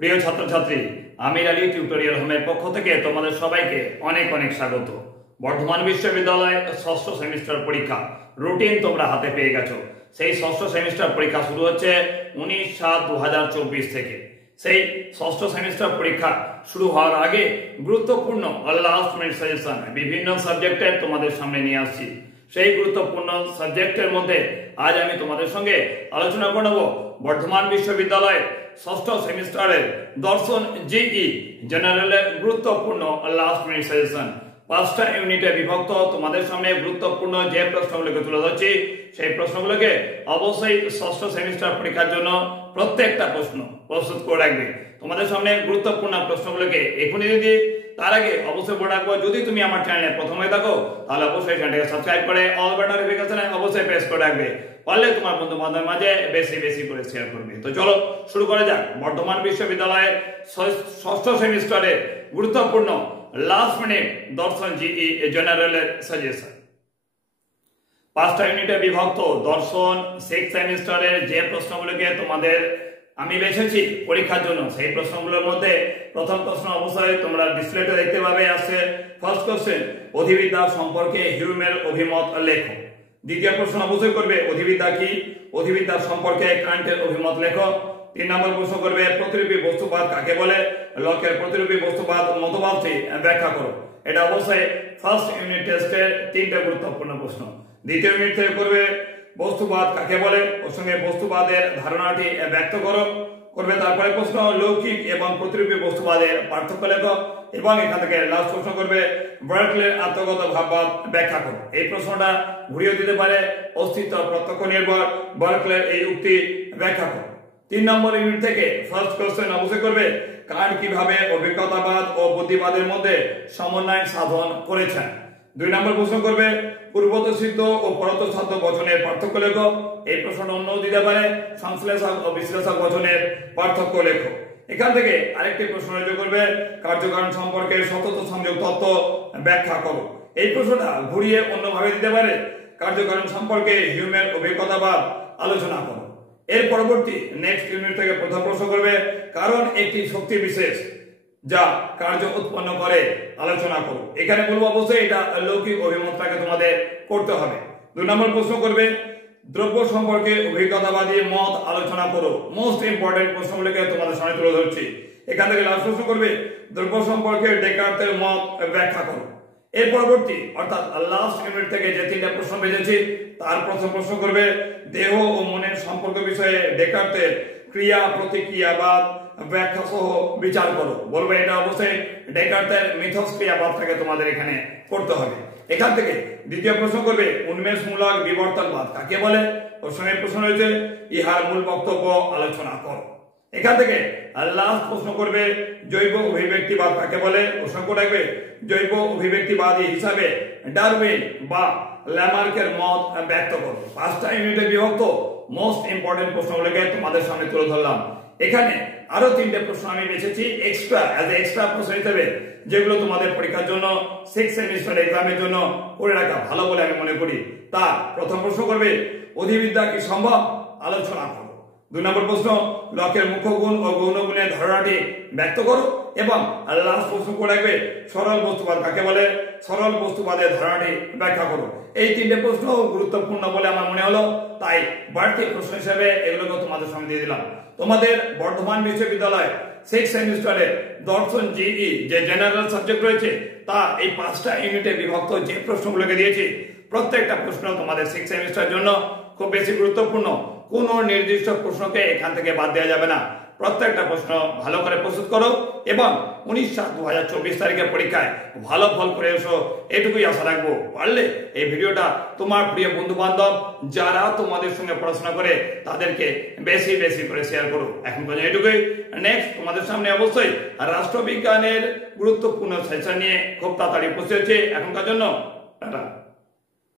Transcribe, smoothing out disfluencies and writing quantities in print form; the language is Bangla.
প্রিয় ছাত্রছাত্রী, আমির আলী টিউটোরিয়াল হোমের পক্ষ থেকে তোমাদের সবাইকে অনেক অনেক স্বাগত। বর্ধমান বিশ্ববিদ্যালয় ষষ্ঠ সেমিস্টার পরীক্ষা রুটিন তোমরা হাতে পেয়ে গেছো। সেই ষষ্ঠ সেমিস্টার পরীক্ষা শুরু হচ্ছে 19/7/2024 থেকে। সেই ষষ্ঠ সেমিস্টার পরীক্ষা শুরু হওয়ার আগে গুরুত্বপূর্ণ লাস্ট মিনিট সাজেশন বিভিন্ন সাবজেক্টের তোমাদের সামনে নিয়ে আসছি। সেই গুরুত্বপূর্ণ সাবজেক্টের মধ্যে আজ আমি তোমাদের সঙ্গে আলোচনা করব বর্ধমান বিশ্ববিদ্যালয় ষষ্ঠ সেমিস্টারের দর্শন জিই জেনারেলের গুরুত্বপূর্ণ লাস্ট মিনিট সাজেশন। 5টা ইউনিটে বিভক্ত তোমাদের সামনে গুরুত্বপূর্ণ যে প্রশ্নগুলোকে তুলে ধরছি সেই প্রশ্নগুলোকে অবশ্যই ষষ্ঠ সেমিস্টার পরীক্ষার জন্য প্রত্যেকটা প্রশ্ন প্রস্তুত করে রাখবে। তোমাদের সামনে গুরুত্বপূর্ণ প্রশ্নগুলোকে এখনই দিই। তার আগে অবশ্যই বলে রাখবো, যদি তুমি আমার চ্যানেলে প্রথম হয়ে থাকো তাহলে অবশ্যই চ্যানেলটাকে সাবস্ক্রাইব করে অল বাটন নোটিফিকেশনে অবশ্যই প্রেস করে রাখবে। পারলে তোমার বন্ধু বান্ধবের মাঝে বেশি বেশি করে শেয়ার করবে। তো চলো শুরু করা যাক বর্ধমান বিশ্ববিদ্যালয়ের ষষ্ঠ সেমিস্টারে গুরুত্বপূর্ণ লাস্ট মিনিট দর্শন জিই জেনারেলের সাজেশন। 5টা ইউনিটে বিভক্ত দর্শন 6th সেমিস্টারের যে প্রশ্নগুলোকে তোমাদের আমি বেছেছি পরীক্ষার জন্য সেই প্রশ্নগুলোর মধ্যে প্রথম প্রশ্ন অবশ্যই তোমরা ডিসপ্লেতে দেখতে পাবে আসছে। ফার্স্ট কোশ্চেন, অধিবিদ্যা সম্পর্কে হিউমের অভিমত লেখো। দ্বিতীয় প্রশ্ন অবশ্যই করবে অধিবিদ্যা কি, অধিবিদ্যা সম্পর্কে কান্টের অভিমত লেখো। 3 নম্বর প্রশ্ন করবে প্রতিরূপী বস্তুবাদ কাকে বলে, লকের প্রতিরূপী বস্তুবাদ মতবাদটি ব্যাখ্যা করো। এটা অবশ্যই ফার্স্ট ইউনিট টেস্টের 3টে গুরুত্বপূর্ণ প্রশ্ন। দ্বিতীয় ইউনিট থেকে করবে বস্তুবাদ কাকে বলে, ওর সঙ্গে বস্তুবাদের ধারণাটি ব্যক্ত করবে। তারপরে প্রশ্ন লৌকিক এবং প্রতিরূপী বস্তুবাদের পার্থক্য লেখো এবং এখান থেকে লাস্ট প্রশ্ন করবে বার্কলের আত্মগত ভাববাদ ব্যাখ্যা করো। এই প্রশ্নটা ঘুরিয়ে দিতে পারে অস্তিত্ব প্রত্যক্ষ নির্ভর, বার্কলের এই উক্তি ব্যাখ্যা করো। 3 নম্বর ইউনিট থেকে ফার্স্ট কোশ্চেন অবশ্যই করবে কান্ট কিভাবে অভিজ্ঞতাবাদ ও বুদ্ধিবাদের মধ্যে সমন্বয় সাধন করেছেন। 2 নম্বর প্রশ্ন করবে পূর্বতঃসিদ্ধ ও পরতঃসাধ্য বচনের পার্থক্য লেখো। এই প্রশ্নটা অন্য দিতে পারে সংশ্লেষক ও বিশ্লেষক বচনের পার্থক্য লেখো। এখান থেকে আরেকটি প্রশ্ন করবে কার্যকারণ সম্পর্কে সতত সংযোগ তত্ত্ব ব্যাখ্যা করো। এই প্রশ্নটা ঘুরিয়ে অন্যভাবে দিতে পারে কার্যকারণ সম্পর্কে হিউমের অভিজ্ঞতাবাদ আলোচনা করো। এর পরবর্তী নেক্সট ইউনিট থেকে প্রথম প্রশ্ন করবে কারণ একটি শক্তি বিশেষ যা কার্য উৎপন্ন করে আলোচনা করো। এখানে বলবো অবশ্যই এটা লৌকিক অভিমতটাকে তোমাদের করতে হবে। 2 নম্বর প্রশ্ন করবে দ্রব্য সম্পর্কে অভিজ্ঞতাবাদী মত আলোচনা করো। মোস্ট ইম্পর্টেন্ট প্রশ্নগুলোকে তোমাদের সামনে তুলে ধরছি। এখান থেকে লাস্ট প্রশ্ন করবে দ্রব্য সম্পর্কে ডেকার্তের মত ব্যাখ্যা করো। এর পরবর্তী অর্থাৎ লাস্ট ইউনিট থেকে যে 3টা প্রশ্ন বেজেছি তার প্রথম প্রশ্ন করবে দেহ ও মনের সম্পর্ক বিষয়ে ডেকার্তের ক্রিয়া প্রতিক্রিয়াবাদ ব্যাখ্যা সহ বিচার করো। বলবো এটা অবশ্যই ডেকার্তের মিথস্ক্রিয়াবাদটাকে তোমাদের এখানে করতে হবে। এখান থেকে দ্বিতীয় প্রশ্ন করবে উন্মেষমূলক বিবর্তনবাদ কাকে বলে। ওর সঙ্গে প্রশ্ন রয়েছে ইহার মূল বক্তব্য আলোচনা করো। এখান থেকে লাস্ট প্রশ্ন করবে জৈব অভিব্যক্তিবাদ কাকে বলে। ওর সঙ্গে রাখবে জৈব অভিব্যক্তিবাদী হিসাবে ডারউইন বা ল্যামার্কের মত ব্যক্ত করো। 5টা ইউনিটে বিভক্ত মোস্ট ইম্পর্টেন্ট প্রশ্নগুলোকে তোমাদের সামনে তুলে ধরলাম। এখানে আরো 3টে প্রশ্ন আমি বেছেছি এক্সট্রা প্রশ্ন হিসেবে, যেগুলো তোমাদের পরীক্ষার জন্য 6th সেমিস্টার এক্সামের জন্য করে রাখা ভালো বলে আমি মনে করি। তা প্রথম প্রশ্ন করবে অধিবিদ্যা কি সম্ভব আলোচনা করো। 2 নম্বর প্রশ্ন লকের মুখ্য গুণ ও গৌণ গুণের ধারণাটি ব্যক্ত করো এবং লাস্ট প্রশ্ন করে রাখবে সরল বস্তুবাদ কাকে বলে, সরল বস্তুবাদের ধারণাটি ব্যাখ্যা করো। এই 3টে প্রশ্ন গুরুত্বপূর্ণ বলে আমার মনে হলো, তাই বাড়তি প্রশ্ন হিসেবে এগুলোকে তোমাদের সামনে দিয়ে দিলাম। তোমাদের বর্ধমান বিশ্ববিদ্যালয় 6th সেমিস্টারে দর্শন জিই যে জেনারেল সাবজেক্ট রয়েছে তা এই 5টা ইউনিটে বিভক্ত যে প্রশ্নগুলোকে দিয়েছি প্রত্যেকটা প্রশ্ন তোমাদের 6th সেমিস্টারের জন্য খুব বেশি গুরুত্বপূর্ণ। কোন নির্দিষ্ট প্রশ্নকে এখান থেকে বাদ দেওয়া যাবে না। প্রত্যেকটা প্রশ্ন ভালো করে প্রস্তুত করো এবং 19/7/2024 তারিখের পরীক্ষায় ভালো ফল করে এসো, এটুকুই আশা রাখবো। পারলে এই ভিডিওটা তোমার প্রিয় বন্ধু বান্ধব যারা তোমাদের সঙ্গে পড়াশোনা করে তাদেরকে বেশি বেশি করে শেয়ার করো। এখন পর্যন্ত এটুকুই। নেক্সট তোমাদের সামনে অবশ্যই রাষ্ট্রবিজ্ঞানের গুরুত্বপূর্ণ সেশন নিয়ে খুব তাড়াতাড়ি উপস্থিত হচ্ছে। এখনকার জন্য টাটা।